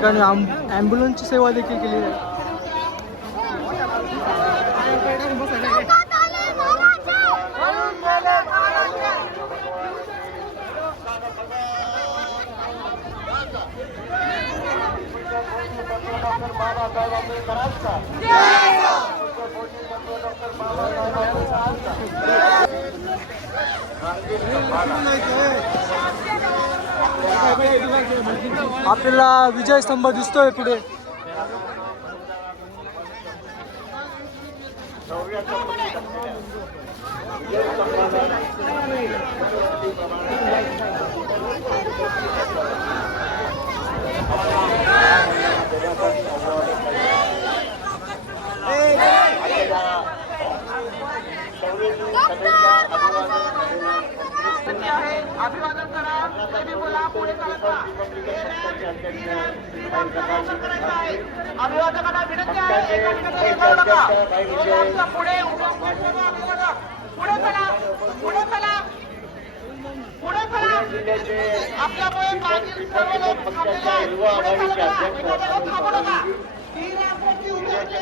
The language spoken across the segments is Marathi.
ठिकाणी आम ॲम्ब्युलन्सची सेवा देखील केली आहे. आपल्याला विजय स्तंभ दिसतोय पुढे. अभिवादकांना विनंती आहे एका ठिकाणी येऊ नका. पुढे पुढे चला पुढे चला पुढे चला आपल्यामुळे मागील सर्व लोक थांबलेले आहेत. पुढे चला. अभिवादक थांबू नका. तीन आंबोटी उभी होती.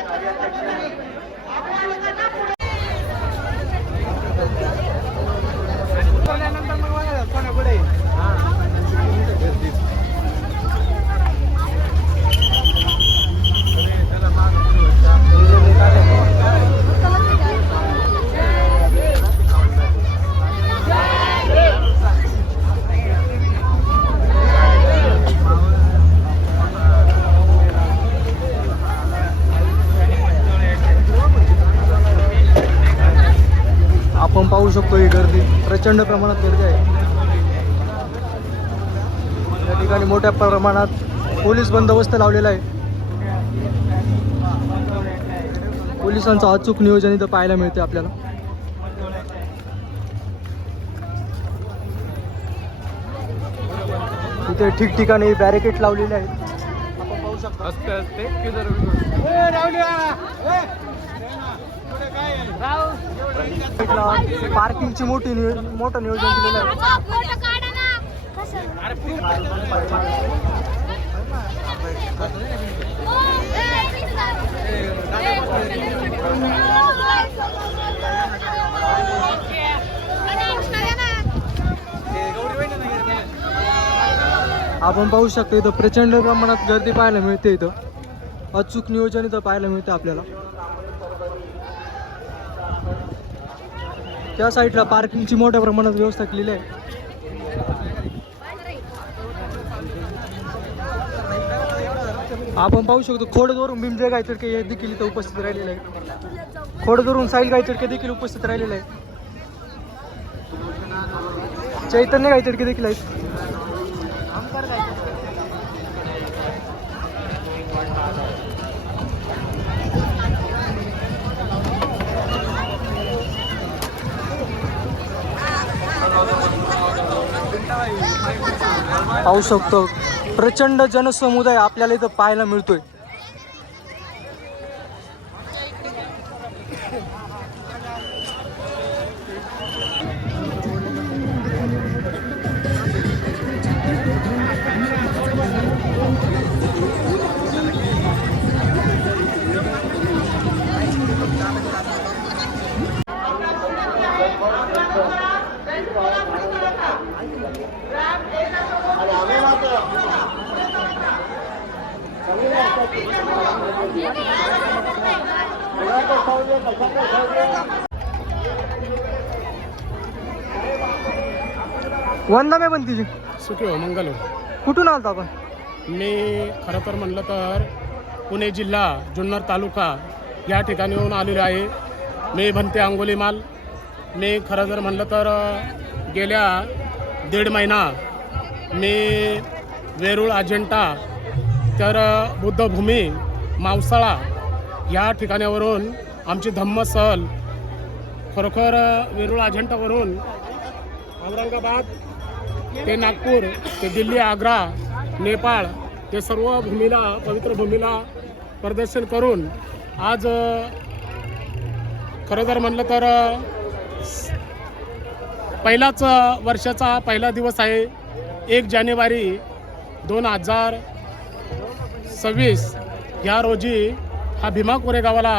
प्रचंड प्रमाणात गर्दी आहे. या ठिकाणी मोठ्या प्रमाणात पोलीस बंदोबस्त लावलेला आहे. पोलिसांचं अचूक नियोजन इथं पाहायला मिळते आपल्याला. इथे ठिकठिकाणी बॅरिकेड लावलेले आहेत. आपण पाहू शकतो पार्किंगची मोठी मोठं नियोजन केलेलं आहे. आपण पाहू शकतो इथं प्रचंड प्रमाणात गर्दी पाहायला मिळते इथं. अचूक नियोजन इथं पाहायला मिळते आपल्याला. त्या साईडला पार्किंगची मोठ्या प्रमाणात व्यवस्था केलेली आहे. आपण पाहू शकतो खोडदोरून भीमजे गायतडके हे देखील इथं उपस्थित राहिलेले आहे खोडदोरून साईल गायतडके देखील उपस्थित राहिलेले आहे चैतन्य गायतडके देखील आहेत. पाहू शकतो. प्रचंड जनसमुदाय आपल्याला इथं पाहायला मिळतोय. वंदा मे पण तिची सुखी हो मंगल हो। कुठून आलता आपण? मी खरं तर म्हणलं तर पुणे जिल्हा जुन्नर तालुका या ठिकाणी येऊन आलेलो आहे. मी भंते अंगोली माल. मी खरं जर म्हणलं तर अ, गेल्या दीड महिना मी वेरूळ अजेंठा तर अ, बुद्धभूमी मावसाळा या ठिकाणावरून आमची धम्म सहल खरोखर अ, वेरूळ अजेंठावरून औरंगाबाद ते नागपूर ते दिल्ली आग्रा नेपाळ ते सर्व भूमीला पवित्र भूमीला प्रदर्शन करून आज खरं जर म्हणलं तर पहिलाच वर्षाचा पहिला दिवस आहे. एक जानेवारी दोन हजार सव्वीस. या रोजी हा भीमा कोरेगावाला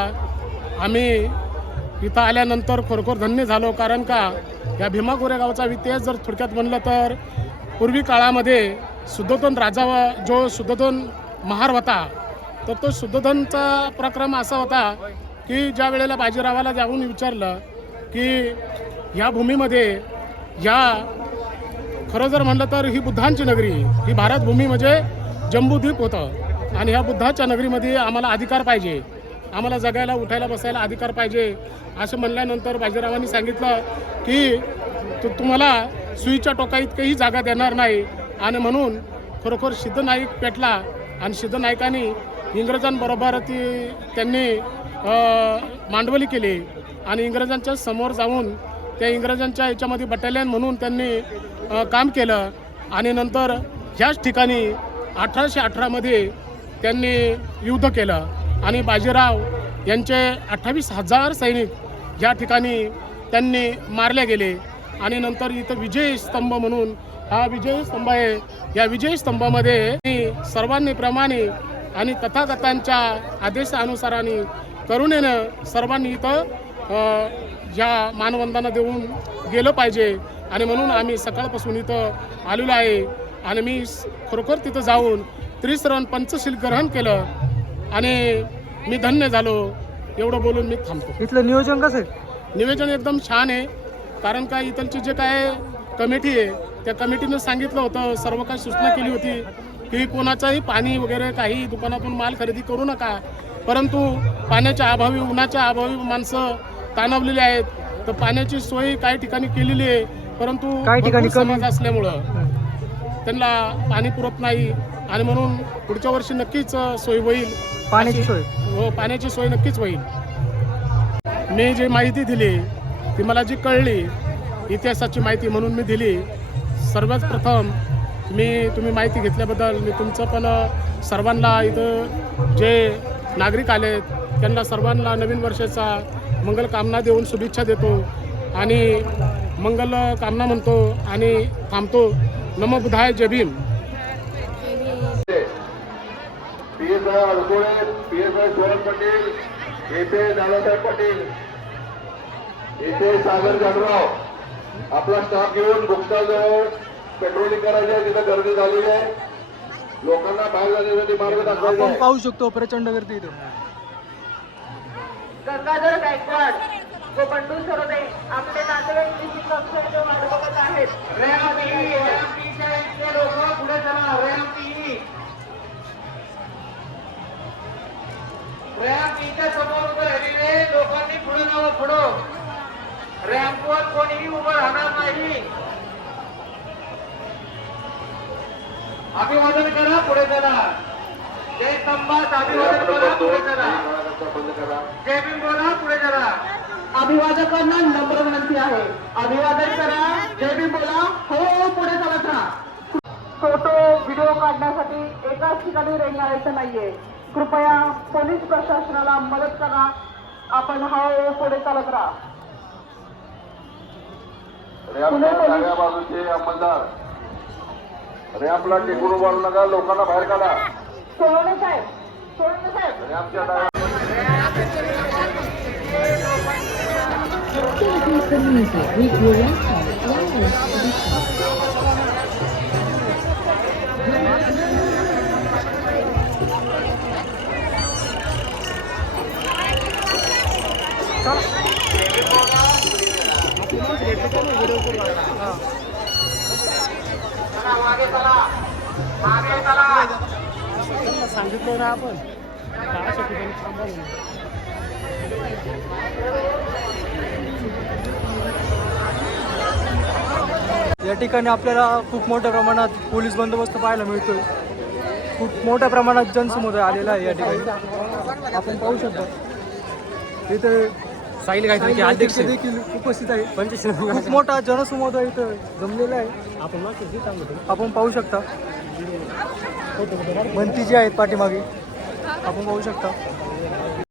आम्ही इथं आल्यानंतर खरोखर धन्य झालो. कारण का या भीमा कोरेगावचा इतिहास जर थोडक्यात म्हणलं तर पूर्वी काळामध्ये शुद्धोधन राजा व- जो शुद्धोधन महार होता तर तो शुद्धोधनचा प्रक्रम असा होता की ज्या वेळेला बाजीरावाला जाऊन विचारलं की ह्या भूमीमध्ये या खरं जर म्हणलं तर ही बुद्धांची नगरी ही भारत भूमी म्हणजे जम्बूद्वीप होतं. आणि ह्या बुद्धाच्या नगरीमध्ये आम्हाला अधिकार पाहिजे. आम्हाला जगायला उठायला बसायला अधिकार पाहिजे. असं म्हणल्यानंतर बाजीरावांनी सांगितलं की तू तुम्हाला सुईच्या टोका इतकंही जागा देणार नाही. आणि म्हणून खरोखर सिद्धनाईक पेटला. आणि सिद्धनायकांनी इंग्रजांबरोबर ती त्यांनी मांडवली केली. आणि इंग्रजांच्या समोर जाऊन त्या इंग्रजांच्या याच्यामध्ये बटालियन म्हणून त्यांनी काम केलं. आणि नंतर ह्याच ठिकाणी अठराशे अठरामध्ये त्यांनी युद्ध केलं. आणि बाजीराव यांचे अठ्ठावीस हजार सैनिक या ठिकाणी त्यांनी मारले गेले. आणि नंतर इथं विजय स्तंभ म्हणून हा विजय स्तंभ आहे. या विजय स्तंभामध्ये सर्वांनी प्रमाणे आणि तथागतांच्या आदेशानुसाराने करुणेनं सर्वांनी इथं ज्या मानवंदना देऊन गेलं पाहिजे. आणि म्हणून आम्ही सकाळपासून इथं आलेलो आहे. आणि मी खरोखर तिथं जाऊन त्रिसरण पंचशील ग्रहण केलं. आणि मी धन्य झालो. एवढं बोलून मी थांबतो. इथलं नियोजन कसं आहे? निवेदन एकदम छान आहे. कारण का इथलची जे काय कमिटी आहे त्या कमिटीनं सांगितलं होतं सर्व काही सूचना केली होती की कोणाचाही पाणी वगैरे काही दुकानातून माल खरेदी करू नका. परंतु पाण्याच्या अभावी उन्हाच्या अभावी माणसं ताणवलेली आहेत. तर पाण्याची सोय काही ठिकाणी केलेली आहे. परंतु काही ठिकाणी कमी- समाज असल्यामुळं त्यांना पाणी पुरत नाही. आणि म्हणून पुढच्या वर्षी नक्कीच सोय होईल. पाण्याची सोय. हो पाण्याची सोय नक्कीच होईल. मी जी माहिती दिली ती मला जी कळली इतिहासाची माहिती म्हणून मी दिली. सर्वात प्रथम मी तुम्ही माहिती घेतल्याबद्दल मी तुमचं पण सर्वांना इथं जे नागरिक आलेत त्यांना सर्वांना नवीन वर्षाचा मंगल कामना देऊन शुभेच्छा देतो आणि मंगल कामना म्हणतो आणि थांबतो. नमो बुधाय जय Bhim. I Adkole P S I Sohan Patil येथे दादासाहेब पाटील येथे सागर जानराव आपला स्टाफ घेऊन गुप्ताजवळ पेट्रोलिंग करायचे आहे तिथं गर्दी झालेली आहे. लोकांना बाहेर जाण्यासाठी मार्ग दाखवायचा आपण आहे. पाहू शकतो प्रचंड गर्दी इथं. गंगाधर गायकवाड व बंडू सरोदे आपले नातेवाईक आहेत पुढे जावं पुढं. रॅम्पवर कोणीही उभं राहणार नाही. अभिवादन करा पुढे चला. जय स्तंभात अभिवादन करा पुढे चला. जय भीम बोला पुढे चला. अभिवादकांना नम्र विनंती आहे. अभिवादन करा जय भीम बोला. हो हो पुढे चालत राहा फोटो व्हिडिओ काढण्यासाठी एकाच ठिकाणी रेंगायचं नाहीये. कृपया पोलीस प्रशासनाला मदत करा. आपण हा पुढे चालत राहा. डाव्या बाजूचे अंमलदार रॅम्पला टेकून उभारू नका लोकांना बाहेर काढा. सोळवणे साहेब सोळवणे साहेब. रॅम्पच्या डाव्या music सांगितलं ना आपण अशा ठिकाणी थांबा या ठिकाणी आपल्याला खूप मोठ्या प्रमाणात पोलीस बंदोबस्त पाहायला मिळतोय. खूप मोठ्या प्रमाणात जनसमुदाय आलेला आहे या ठिकाणी. आपण पाहू शकतो. इथे साईल गायकवाडचे अध्यक्ष. देखील उपस्थित आहे. खूप मोठा जनसमुदाय इथं जमलेला आहे. आपण आपण पाहू शकता. भंती जी आहेत पाठीमागे आपण पाहू शकता.